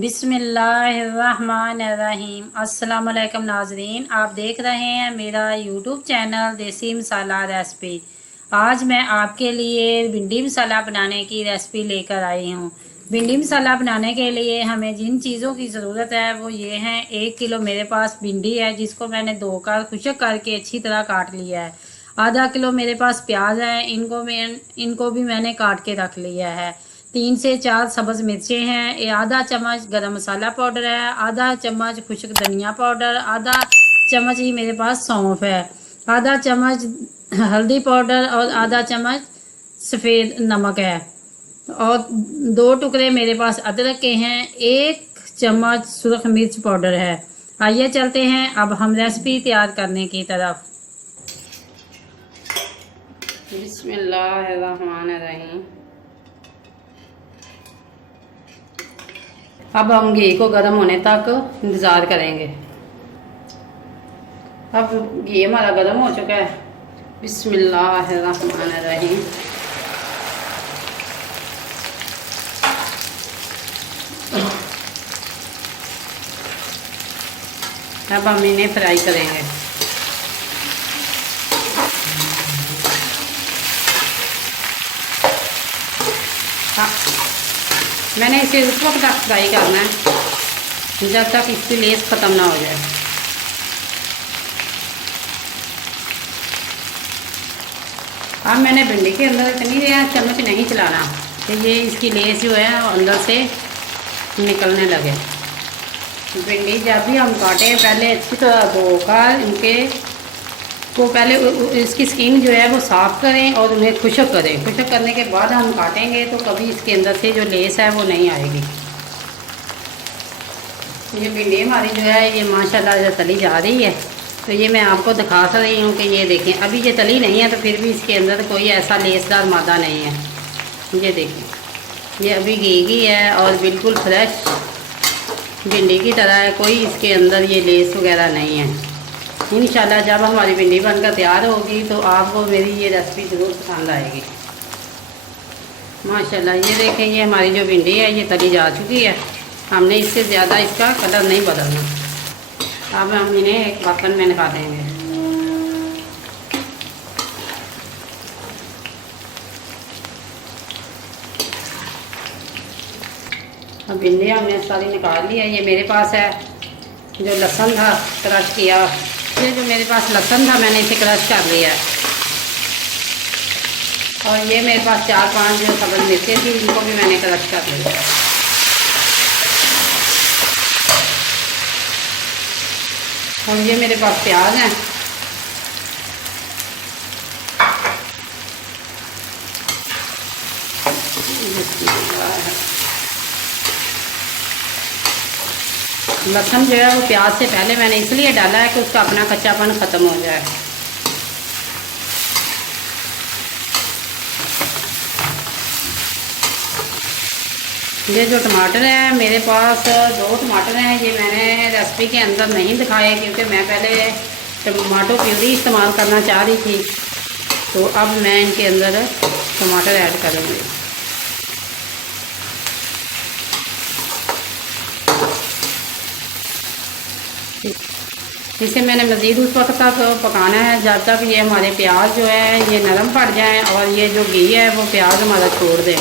बिस्मिल्लाहिर्रहमानिर्रहीम। अस्सलाम वालेकुम नाजरीन, आप देख रहे हैं मेरा यूट्यूब चैनल देसी मसाला रेसिपी। आज मैं आपके लिए भिंडी मसाला बनाने की रेसिपी लेकर आई हूँ। भिंडी मसाला बनाने के लिए हमें जिन चीज़ों की ज़रूरत है वो ये हैं। 1 किलो मेरे पास भिंडी है जिसको मैंने धोकर खुश्क करके अच्छी तरह काट लिया है। आधा किलो मेरे पास प्याज है, इनको भी मैंने काट के रख लिया है। 3 से 4 सब्ज़ मिर्चें हैं। ये आधा चम्मच गरम मसाला पाउडर है, आधा चम्मच खुश्क धनिया पाउडर, आधा चम्मच ही मेरे पास सौंफ है, आधा चम्मच हल्दी पाउडर और आधा चम्मच सफ़ेद नमक है और 2 टुकड़े मेरे पास अदरक के हैं। 1 चम्मच सुरख मिर्च पाउडर है। आइए चलते हैं अब हम रेसिपी तैयार करने की तरफ। बिस्मिल्लाहिर्रहमानिर्रहीम। अब हम घी को गर्म होने तक इंतज़ार करेंगे। अब घी हमारा गर्म हो चुका है। बिस्मिल्लाहिर्रहमानिर्रहीम। अब हम इन्हें फ्राई करेंगे। मैंने इसे उस वक्त तक फ्राई करना है जब तक इसकी लेस ख़त्म ना हो जाए। अब मैंने भिंडी के अंदर इतनी चम्मच नहीं चलाना कि ये इसकी लेस जो है अंदर से निकलने लगे। भिंडी जब भी हम काटें पहले अच्छी तरह धोकर इनके को पहले इसकी स्किन जो है वो साफ़ करें और उन्हें खुश्क करें। खुश्क करने के बाद हम काटेंगे तो कभी इसके अंदर से जो लेस है वो नहीं आएगी। ये भिंडी हमारी जो है ये माशाल्लाह जो तली जा रही है, तो ये मैं आपको दिखा रही हूँ कि ये देखें अभी ये तली नहीं है तो फिर भी इसके अंदर कोई ऐसा लेसदार मादा नहीं है। ये देखें ये अभी गीगी है और बिल्कुल फ्रेश भिंडी की तरह है, कोई इसके अंदर ये लेस वगैरह नहीं है। इंशाल्लाह जब हमारी भिंडी बनकर तैयार होगी तो आपको मेरी ये रेसिपी ज़रूर पसंद आएगी। माशाल्लाह ये देखें ये हमारी जो भिंडी है ये तली जा चुकी है। हमने इससे ज़्यादा इसका कलर नहीं बदलना। अब हम इन्हें एक बर्तन में निकालेंगे। अब भिंडी हमने सारी निकाल ली है। ये मेरे पास है जो लहसुन था क्रश किया। ये जो मेरे पास लहसुन था मैंने इसे क्रश कर लिया है। और ये मेरे पास 4-5 जो सब्ज़ मिर्चें थी इनको भी मैंने क्रश कर लिया। और ये मेरे पास प्याज हैं। लहसुन जो है वो प्याज से पहले मैंने इसलिए डाला है कि उसका अपना कच्चापन ख़त्म हो जाए। ये जो टमाटर है मेरे पास 2 टमाटर हैं। ये मैंने रेसिपी के अंदर नहीं दिखाए क्योंकि मैं पहले टमाटो प्यूरी इस्तेमाल करना चाह रही थी, तो अब मैं इनके अंदर टमाटर ऐड करूँगी। इसे मैंने मज़ीद उस वक्त तक पकाना है जब तक ये हमारे प्याज जो है ये नरम पड़ जाएं और ये जो घी है वो प्याज हमारा छोड़ दें।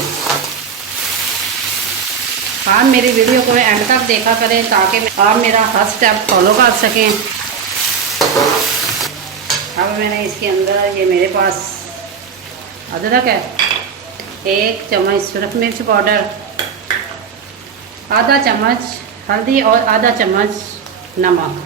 आप मेरी वीडियो को एंड तक देखा करें ताकि आप मेरा हर स्टेप फॉलो कर सकें। अब मैंने इसके अंदर ये मेरे पास अदरक है, 1 चम्मच सुरख मिर्च पाउडर, आधा चम्मच हल्दी और आधा चम्मच नमक।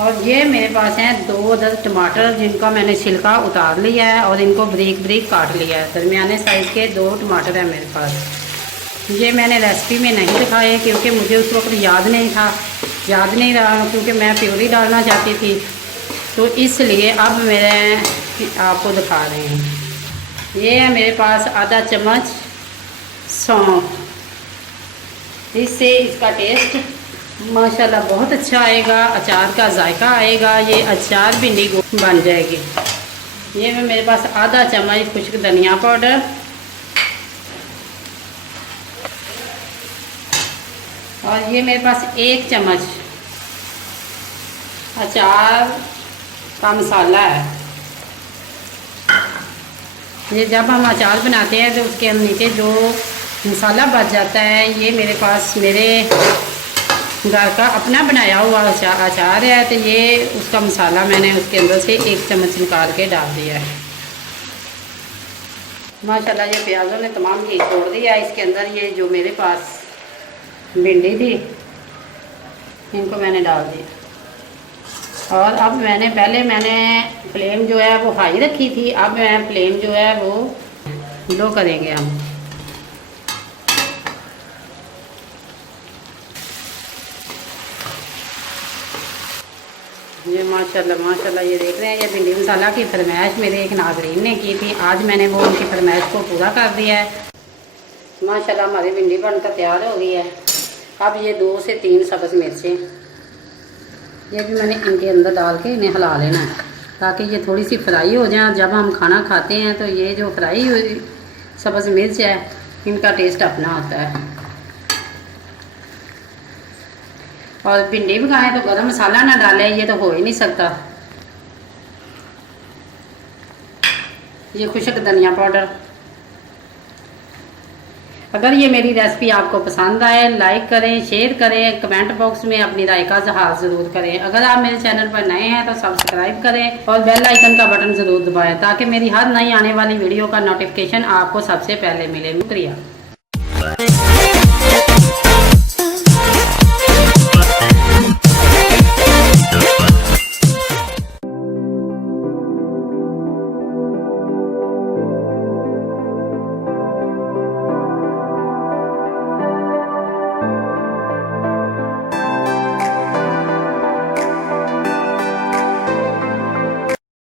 और ये मेरे पास हैं 2 अदद टमाटर जिनका मैंने छिलका उतार लिया है और इनको बारीक बारीक काट लिया है। दरमियाने साइज़ के 2 टमाटर हैं मेरे पास। ये मैंने रेसिपी में नहीं दिखाए क्योंकि मुझे उस वक्त याद नहीं रहा क्योंकि मैं प्यूरी डालना चाहती थी, तो इसलिए अब मैं आपको दिखा रही हूँ। ये है मेरे पास आधा चम्मच सौंफ। इससे इसका टेस्ट माशाल्लाह बहुत अच्छा आएगा, अचार का जायका आएगा, ये अचार भिंडी बन जाएगी। ये मेरे पास आधा चम्मच खुश्क धनिया पाउडर और ये मेरे पास 1 चम्मच अचार का मसाला है। ये जब हम अचार बनाते हैं तो उसके नीचे जो मसाला बच जाता है, ये मेरे पास मेरे घर का अपना बनाया हुआ अचार है, तो ये उसका मसाला मैंने उसके अंदर से 1 चम्मच निकाल के डाल दिया है। माशाल्लाह ये प्याज़ों ने तमाम घी छोड़ दिया। इसके अंदर ये जो मेरे पास भिंडी थी इनको मैंने डाल दिया और अब पहले मैंने फ्लेम जो है वो हाई रखी थी, अब मैं फ्लेम जो है वो लो करेंगे हम। ये माशाल्लाह ये देख रहे हैं, ये भिंडी मसाला की फरमाइश मेरे एक नाज़रीन ने की थी। आज मैंने वो उनकी फरमाइश को पूरा कर दिया है। माशाल्लाह हमारी भिंडी बनकर तैयार हो गई है। अब ये 2 से 3 सब्ज़ मिर्चें ये भी मैंने इनके अंदर डाल के इन्हें हिला लेना है ताकि ये थोड़ी सी फ्राई हो जाए। जब हम खाना खाते हैं तो ये जो फ्राई हुई सब्ज़ मिर्च है इनका टेस्ट अपना होता है। और भिंडी भी खाएँ तो गरम मसाला ना डालें, ये तो हो ही नहीं सकता। ये खुश्क धनिया पाउडर। अगर ये मेरी रेसिपी आपको पसंद आए लाइक करें, शेयर करें, कमेंट बॉक्स में अपनी राय का इज़हार ज़रूर करें। अगर आप मेरे चैनल पर नए हैं तो सब्सक्राइब करें और बेल आइकन का बटन ज़रूर दबाएं ताकि मेरी हर नई आने वाली वीडियो का नोटिफिकेशन आपको सबसे पहले मिले। शुक्रिया।